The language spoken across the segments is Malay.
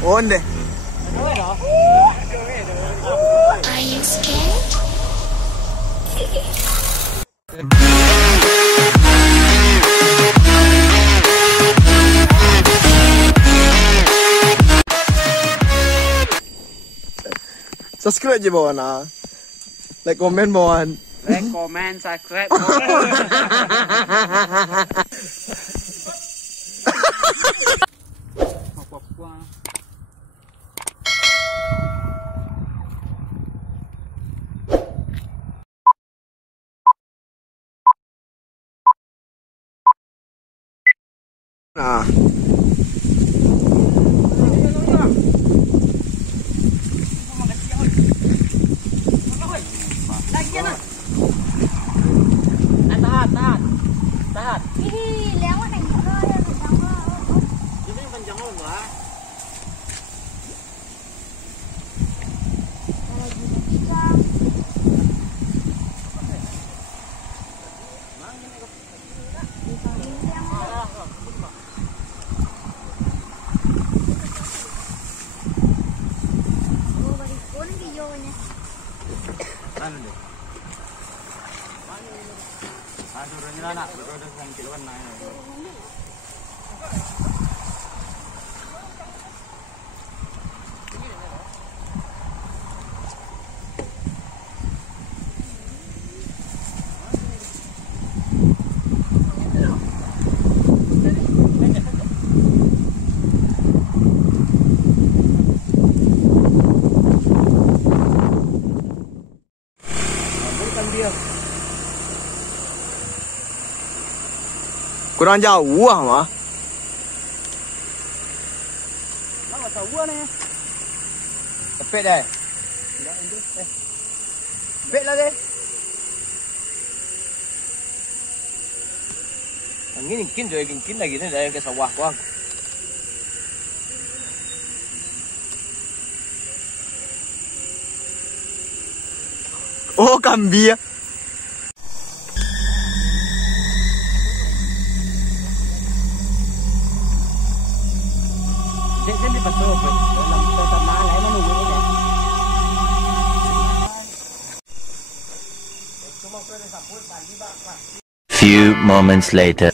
Onde. Are you scared? Subscribe je bawan ah. Like komen bawan. Like, comment, subscribe. Nah. Tahan. Ih, lewat nih. Ini panjang lah. Kurang jauh ah mah. Mana tahu ni? Cepet dah. Cepet lah deh. Angin kin lagi ni dah ke sawah gua. Oh, cambia. Few moments later.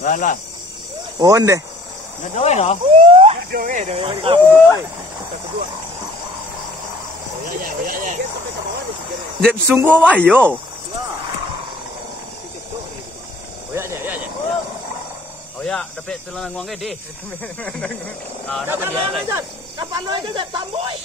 Lah. Onde. Jep sungguh wayo. Oh ya, dapat tulang nguang gede. Ah, dapat dia. Dapat lo aja tamboy.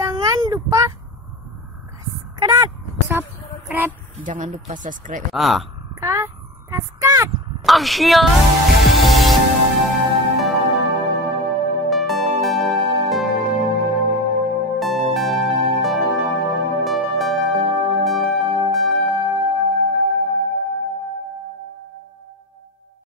Jangan lupa subscribe. Jangan lupa subscribe. Ah. Subscribe. Asyik.